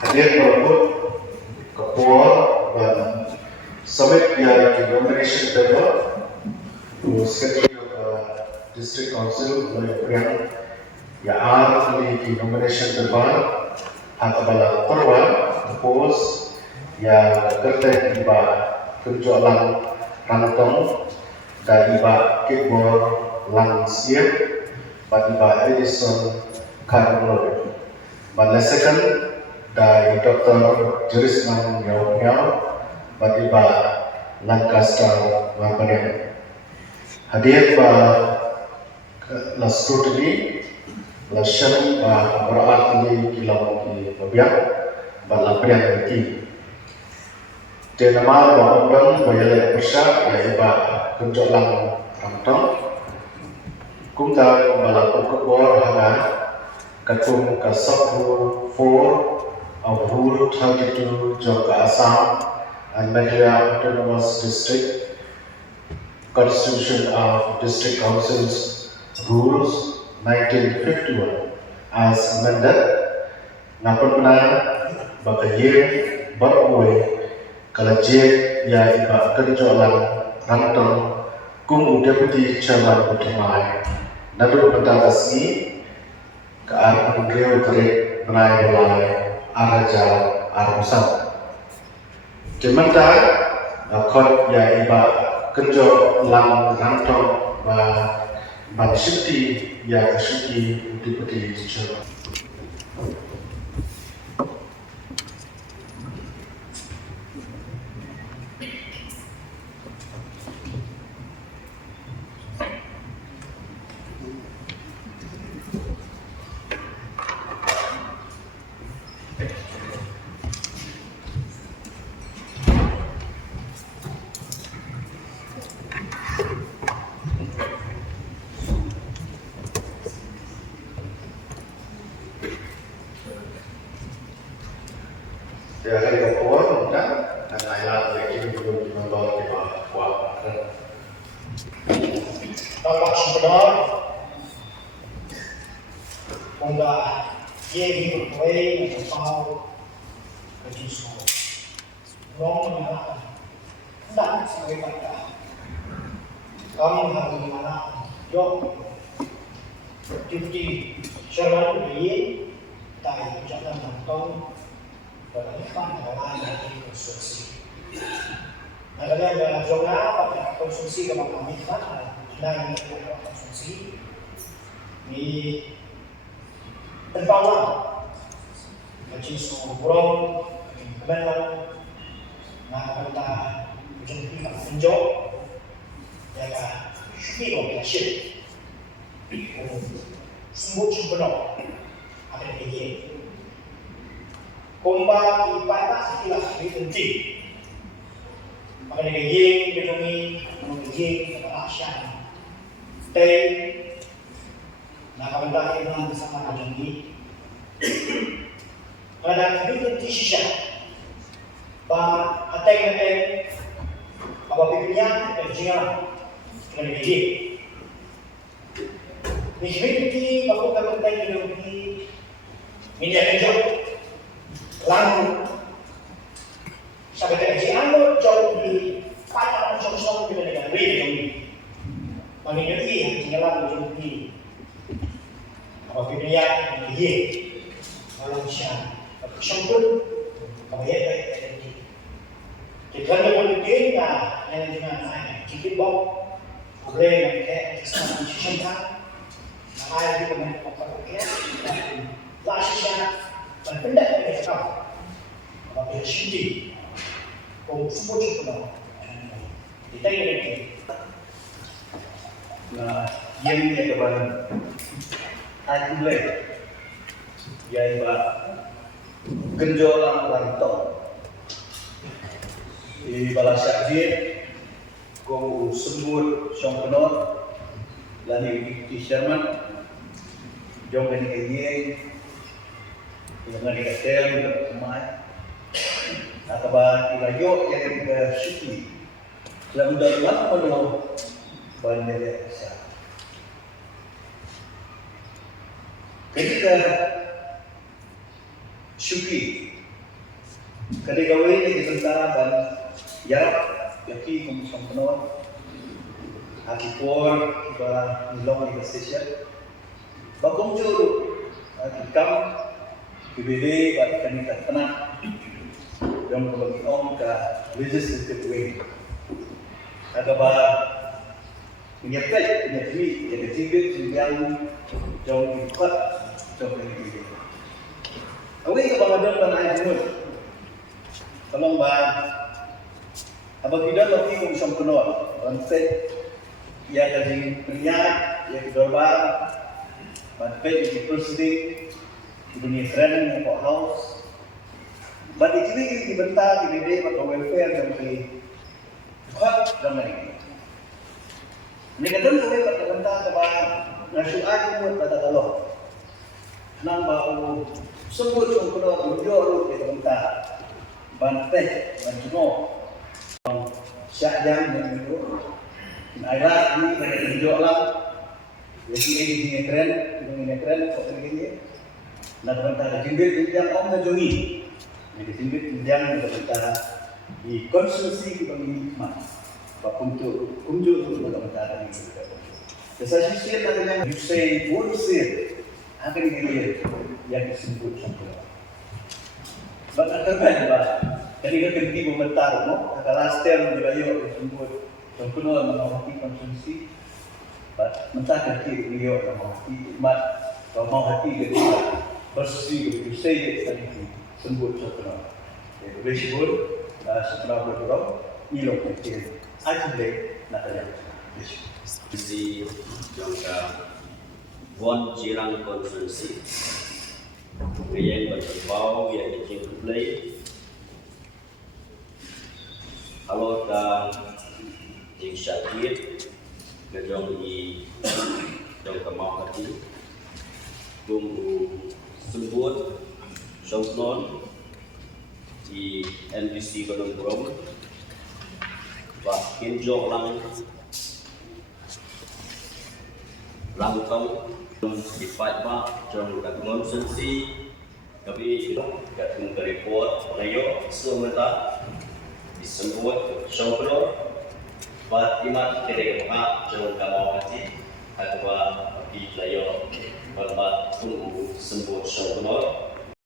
Hadir merebut ketua dan summit yang nomination paper to Secretary of District Council yang di nomination paper atau bala perwan propose yang kerja iba penjualan rantong dan iba keyboard langsir dan iba Edison Carlo. Second dari Dr. Jurisman Yau bagi Pak Lancaster Wabarian. Hadir Pak Laskutri Lasyam Pak Berat Kilau di Babiak Pak Labrian Lagi. Di nama Pak Undang Bayar Persyak yaitu Pak Kunjolang Rantong Kumta Kembala Pukubor Haga Ketum Kasabru 4 of Rule 32 Joka Assam and Meghalaya Autonomous District Constitution of District Councils Rules 1951 as amended Napurna Bakaye Barwe Kalajir Ya Iba Kerjolan Rantong Kungu Deputy Chairman Utamai Nadu Pendatasni Kearun Rio Terik Menai Belai Araja Arusam. Sementara kot ya iba kerja lang rantong ba shifti ya shifti deputy chair. Dia akan berkuat dan ayat lagi belum membawa kita kuat. Bapak Sebenarnya Unda Yehi berkuai atau berjusur Rong menyalahkan dan sebagai kata kami harus dimana Yok Deputy Chairman Yehi tại ucapan Nantong dan depan dalam dari konstruksi. Nah, ada zona pada konstruksi kebakaran dan konstruksi di tempat macam surong, kebenaran, nah kita menjadi penjok, jaga shipiro ship, semua penuh ada begini. Komba ibadah ilah penting. Maka dengan yang berdemi mengenai keberhasilan. Teh, nak benda yang bersama dengan ini. Pada hidup di sisa, bah ateng apa pilihan kerja dengan ini. Mesti aku akan tanya ini minyak kerja. Lalu sampai dari anu jauh di pada sosok kita dengan beda jauh bagi ini tinggal jauh di apa pilihan ini malam siang sempurna apa ya tadi kita nak mungkin yang dengan kita bawa boleh kita sistem sistem ada di mana apa okey lah siapa benda yang kita apa shifting kau semua cukup kita ini nah yang dia kebaran aku boleh ya iba genjolang rantau di balas sakit kau sembur song penor lani di Sherman jom ini dengan dikasih rumah atau ilayo yang ke Syukri dalam dalam penuh bandar desa ketika Syuki ketika ini di tentara dan yarap yaki kumusang penuh haki por kita nilong di stasiun bagong juru kam PBB pada kanita tenang yang berbagi ke legislative wing agak menyepet menyepit yang ketiga yang jauh empat jauh ketiga. Awak yang pengadaan dan ayat semut, tolong apabila lagi konsum keluar, bantet ia jadi pria, ia kedorban, bantet di presiden, dunia friend yang kau house, bantet ini dibentak, diberi atau welfare dan di kuat dan lain. Ini kadang boleh berbentak kepada nasional pun pada kalau nang bau sebut sungkulo tunjuk di bentak bantet bantuno syajang yang itu airat ni tunjuk lah jadi ini keren foto ini nak bentak jimbit yang om ngajungi ini jimbit yang bentak di konsumsi kita mah untuk kunjung untuk bentak ini saya sisir dengan Yusai Bursir akan dilihat yang disebut sungkulo. Bahkan terbaik bah, ketika kenti mementar, no, kata laster menjelayo disebut sungkulo menghormati konsumsi, bah, mentah kenti beliau menghormati umat, mau hati ketika bersih Yusai tadi disebut sungkulo. Jadi disebut sungkulo berdorong, ilok kecil, aja deh nak ada. Di jangka Bon Jirang Konferensi yang berkembang yang dicintai kalau dah jing syakir kejong di jong kemau hati tunggu sebut syoknon di NBC Gunung Burung bah kinjok lang langkau difat pak trong kat konsensi tapi kat tunggu report layo semata disebut syokro buat imat kedai mak trong kamau hati atau di layo buat tunggu sebut syokro